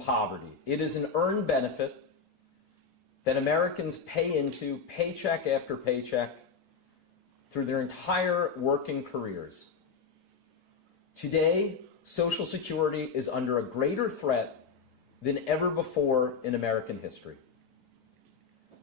poverty. It is an earned benefit that Americans pay into paycheck after paycheck through their entire working careers. Today, Social Security is under a greater threat than ever before in American history.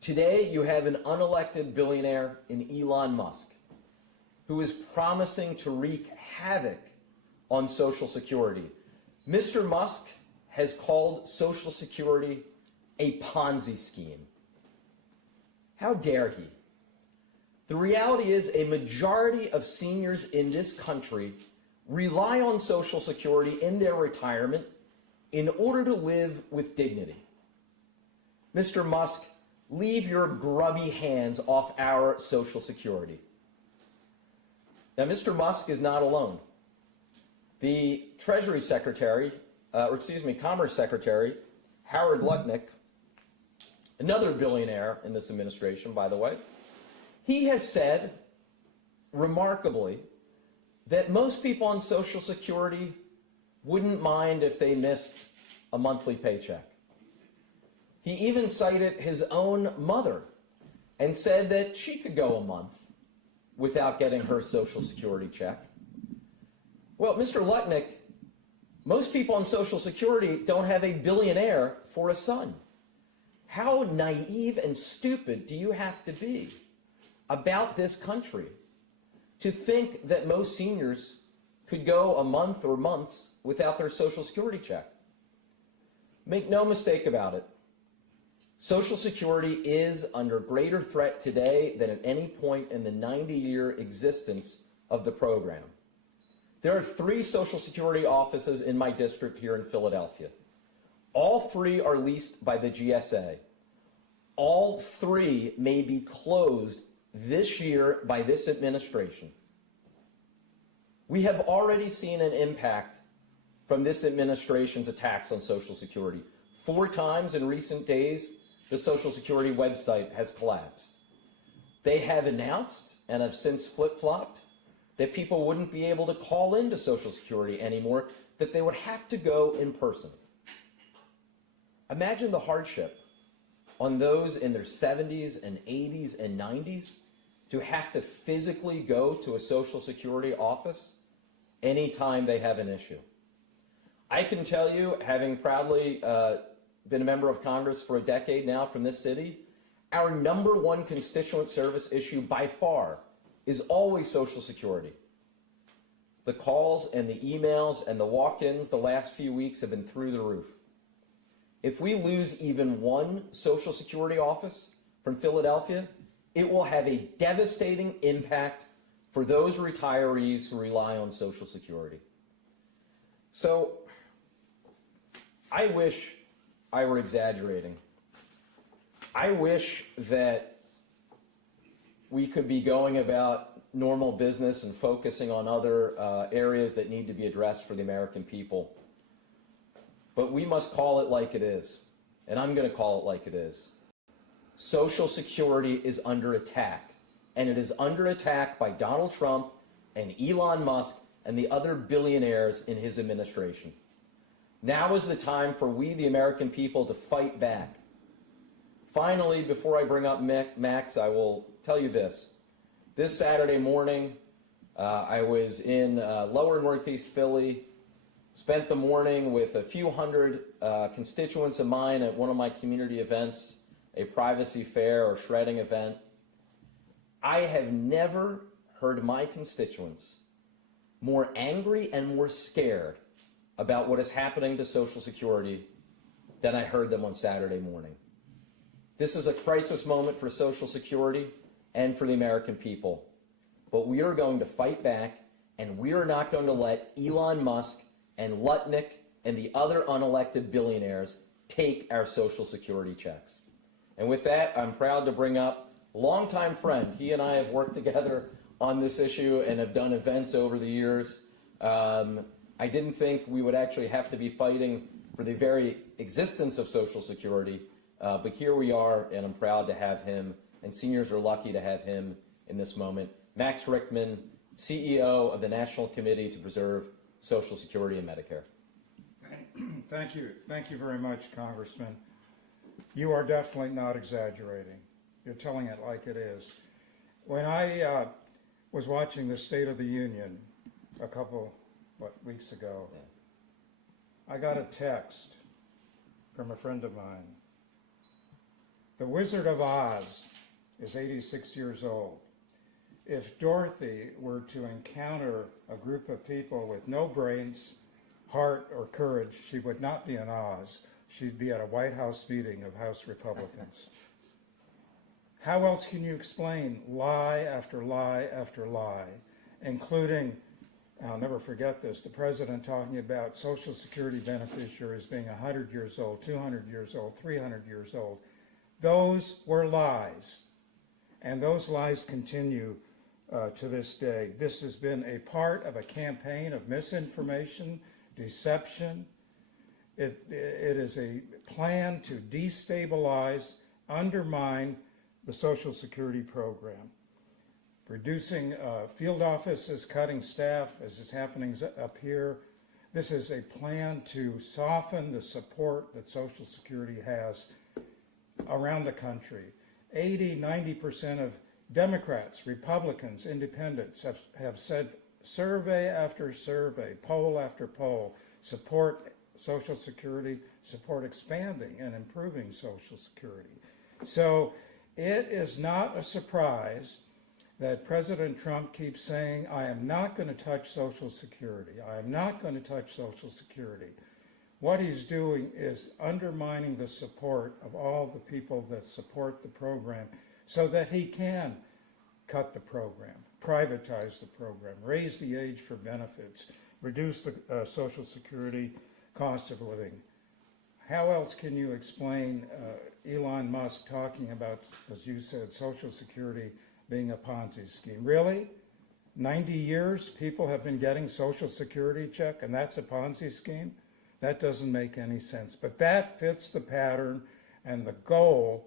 Today, you have an unelected billionaire in Elon Musk who is promising to wreak havoc on Social Security. Mr. Musk has called Social Security a Ponzi scheme. How dare he? The reality is a majority of seniors in this country rely on Social Security in their retirement in order to live with dignity. Mr. Musk, leave your grubby hands off our Social Security. Now, Mr. Musk is not alone. The Treasury Secretary, Commerce Secretary, Howard Lutnick, another billionaire in this administration, by the way, he has said, remarkably, that most people on Social Security wouldn't mind if they missed a monthly paycheck. He even cited his own mother and said that she could go a month without getting her Social Security check. Well, Mr. Lutnick, most people on Social Security don't have a billionaire for a son. How naive and stupid do you have to be about this country to think that most seniors could go a month or months without their Social Security check? Make no mistake about it. Social Security is under greater threat today than at any point in the 90-year existence of the program. There are 3 Social Security offices in my district here in Philadelphia. All 3 are leased by the GSA. All 3 may be closed this year by this administration. We have already seen an impact from this administration's attacks on Social Security. 4 times in recent days, the Social Security website has collapsed. They have announced, and have since flip-flopped, that people wouldn't be able to call into Social Security anymore, that they would have to go in person. Imagine the hardship on those in their 70s and 80s and 90s to have to physically go to a Social Security office anytime they have an issue. I can tell you, having proudly been a member of Congress for a decade now from this city, our #1 constituent service issue by far is always Social Security. The calls and the emails and the walk-ins the last few weeks have been through the roof. If we lose even one Social Security office from Philadelphia, it will have a devastating impact for those retirees who rely on Social Security. So, I wish I were exaggerating. I wish that we could be going about normal business and focusing on other areas that need to be addressed for the American people. But we must call it like it is, and I'm going to call it like it is. Social Security is under attack, and it is under attack by Donald Trump and Elon Musk and the other billionaires in his administration. Now is the time for we, the American people, to fight back. Finally, before I bring up Max, I will tell you this. This Saturday morning, I was in lower northeast Philly, spent the morning with a few hundred constituents of mine at one of my community events, a privacy fair or shredding event. I have never heard my constituents more angry and more scared about what is happening to Social Security than I heard them on Saturday morning. This is a crisis moment for Social Security and for the American people. But we are going to fight back, and we are not going to let Elon Musk and Lutnick and the other unelected billionaires take our Social Security checks. And with that, I'm proud to bring up a longtime friend. He and I have worked together on this issue and have done events over the years. I didn't think we would actually have to be fighting for the very existence of Social Security, but here we are, and I'm proud to have him, and seniors are lucky to have him in this moment. Max Rickman, CEO of the National Committee to Preserve Social Security and Medicare. Thank you. Thank you very much, Congressman. You are definitely not exaggerating. You're telling it like it is. When I was watching the State of the Union a couple, weeks ago, I got a text from a friend of mine. The Wizard of Oz is 86 years old. If Dorothy were to encounter a group of people with no brains, heart, or courage, she would not be in Oz. She'd be at a White House meeting of House Republicans. How else can you explain lie after lie after lie, including, I'll never forget this, the president talking about Social Security beneficiaries being 100 years old, 200 years old, 300 years old. Those were lies, and those lies continue to this day. This has been a part of a campaign of misinformation, deception. It is a plan to destabilize, undermine the Social Security program. Reducing field offices, cutting staff, as is happening up here. This is a plan to soften the support that Social Security has around the country. 80–90% of Democrats, Republicans, independents have said survey after survey, poll after poll, support Social Security, support expanding and improving Social Security. So it is not a surprise that President Trump keeps saying, I am not going to touch Social Security. I am not going to touch Social Security. What he's doing is undermining the support of all the people that support the program so that he can cut the program, privatize the program, raise the age for benefits, reduce the Social Security cost of living. How else can you explain Elon Musk talking about, as you said, Social Security being a Ponzi scheme? Really? 90 years people have been getting Social Security check and that's a Ponzi scheme? That doesn't make any sense. But that fits the pattern and the goal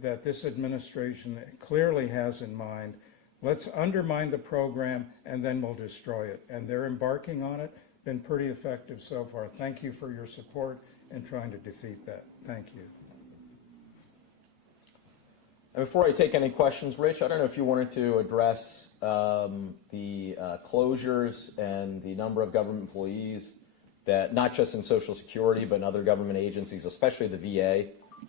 that this administration clearly has in mind. Let's undermine the program and then we'll destroy it. And they're embarking on it. Been pretty effective so far. Thank you for your support in trying to defeat that. Thank you. And before I take any questions, Rich, I don't know if you wanted to address the closures and the number of government employees that, not just in Social Security, but in other government agencies, especially the VA,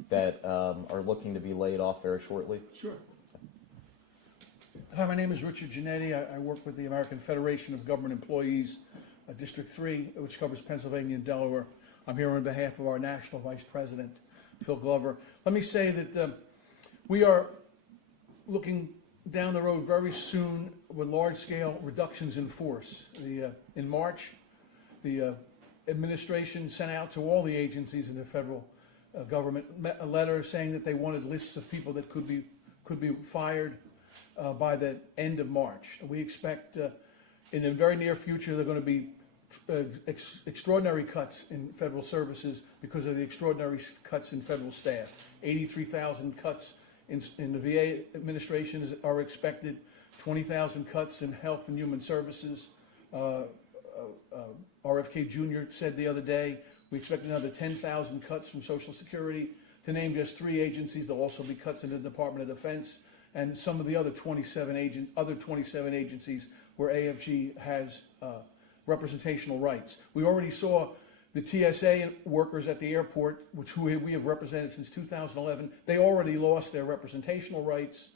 that are looking to be laid off very shortly. Sure. Hi, my name is Richard Giannetti. I work with the American Federation of Government Employees, District 3, which covers Pennsylvania and Delaware. I'm here on behalf of our National Vice President, Phil Glover. Let me say that we are looking down the road very soon with large-scale reductions in force. In March, the administration sent out to all the agencies in the federal government a letter saying that they wanted lists of people that could be fired by the end of March. We expect in the very near future there are going to be extraordinary cuts in federal services because of the extraordinary cuts in federal staff. 83,000 cuts in the VA administrations are expected, 20,000 cuts in Health and Human Services. RFK Jr. said the other day, we expect another 10,000 cuts from Social Security. To name just 3 agencies, there'll also be cuts in the Department of Defense and some of the other 27 agencies where AFG has representational rights. We already saw the TSA workers at the airport, who we have represented since 2011, they already lost their representational rights.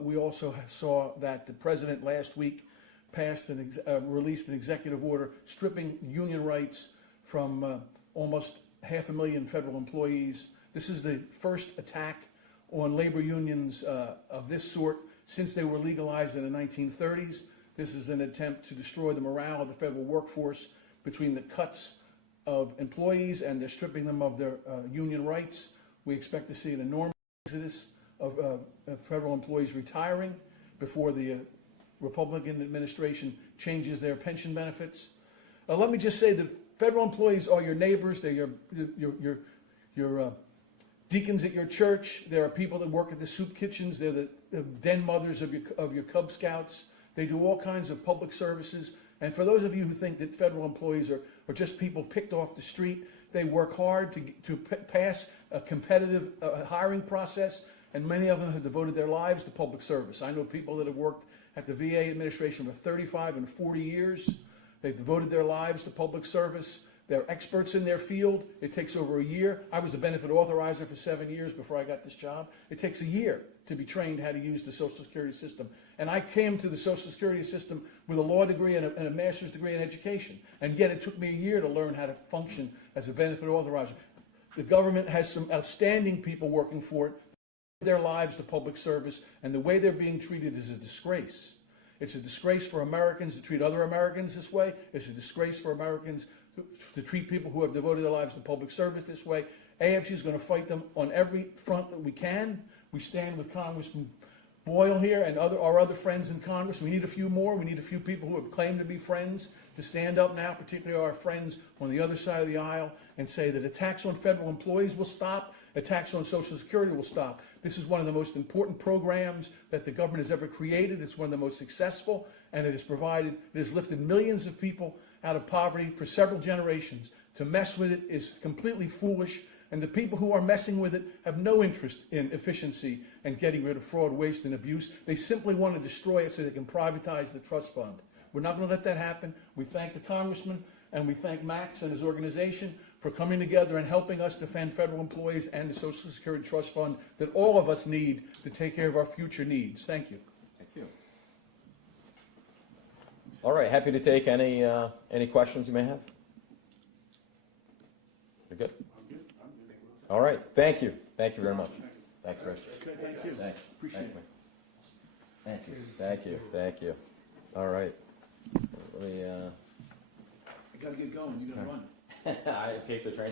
We also saw that the president last week passed and released an executive order stripping union rights from almost 500,000 federal employees. This is the first attack on labor unions of this sort since they were legalized in the 1930s. This is an attempt to destroy the morale of the federal workforce between the cuts of employees and the stripping them of their union rights. We expect to see an enormous exodus of federal employees retiring before the Republican administration changes their pension benefits. Let me just say that federal employees are your neighbors. They're your deacons at your church. There are people that work at the soup kitchens. They're the den mothers of your Cub Scouts. They do all kinds of public services. And for those of you who think that federal employees are just people picked off the street, They work hard to pass a competitive hiring process, and many of them have devoted their lives to public service. I know people that have worked at the VA administration for 35 and 40 years. They've devoted their lives to public service. They're experts in their field. It takes over a year. I was a benefit authorizer for 7 years before I got this job. It takes a year to be trained how to use the Social Security system. And I came to the Social Security system with a law degree and a master's degree in education. And yet it took me a year to learn how to function as a benefit authorizer. The government has some outstanding people working for it. Their lives to public service, and the way they're being treated is a disgrace. It's a disgrace for Americans to treat other Americans this way. It's a disgrace for Americans to treat people who have devoted their lives to public service this way. AFG is going to fight them on every front that we can. We stand with Congressman Boyle here and our other friends in Congress. We need a few more. We need a few people who have claimed to be friends to stand up now, particularly our friends on the other side of the aisle, and say that attacks on federal employees will stop, attacks on Social Security will stop. This is one of the most important programs that the government has ever created. It's one of the most successful, and it has lifted millions of people out of poverty for several generations. To mess with it is completely foolish, and the people who are messing with it have no interest in efficiency and getting rid of fraud, waste, and abuse. They simply want to destroy it so they can privatize the trust fund. We're not going to let that happen. We thank the congressman, and we thank Max and his organization for coming together and helping us defend federal employees and the Social Security Trust Fund that all of us need to take care of our future needs. Thank you. Thank you. All right, happy to take any questions you may have. You're good? I'm good. All right, thank you. Thank you very much. Thanks, Rich. Okay, thank you. Thanks. Appreciate it. Thank you. Thank you. Thank you. All right. Let me, I gotta get going. You gotta run. I take the train.